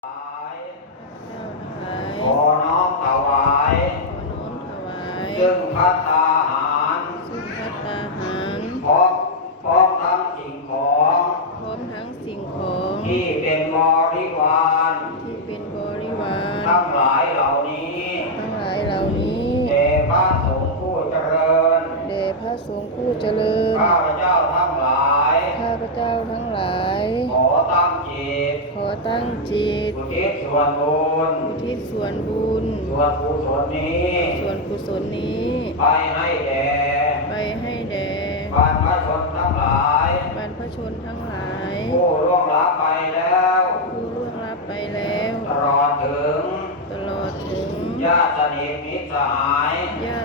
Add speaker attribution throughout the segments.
Speaker 1: ขอน้อมถวายซึ่งภัตตาหารพร้อมทั้งสิ่งของที่เป็นบริวารทั้งหลายเหล่านี้แด่พระสงฆ์ผู้เจริญข้าพเจ้าทั้งหลายขอตั้งจิตอุทิศส่วนบุญส่วนกุศลนี้ไปให้แด่บรรพชนทั้งหลายผู้ล่วงลับไปแล้วตลอดถึงญาติสนิทมิตรสหาย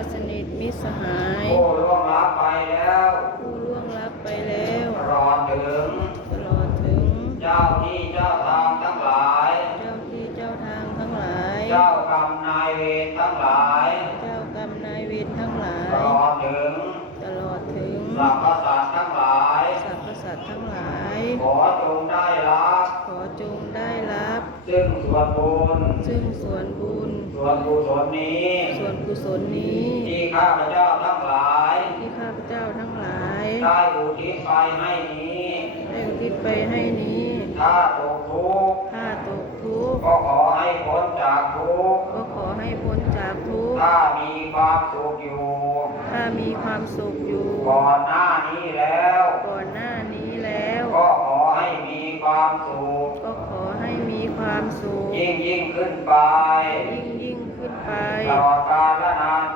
Speaker 1: ผู้ล่วงลับไปแล้วตลอดถึงเจ้าที่เจ้าทางทั้งหลายเจ้ากรรมนายเวรทั้งหลายตลอดถึงสรรพสัตว์ทั้งหลายขอจงได้รับซึ่งส่วนบุญส่วนกุศลนี้ที่ข้าพเจ้าทั้งหลายได้อุทิศไปให้นี้ถ้าตกทุกข์ก็ขอให้พ้นจากทุกข์ถ้ามีความสุขอยู่ก่อนหน้านี้แล้วก็ขอให้มีความสุขยิ่งขึ้นไปตลอดกาลนาน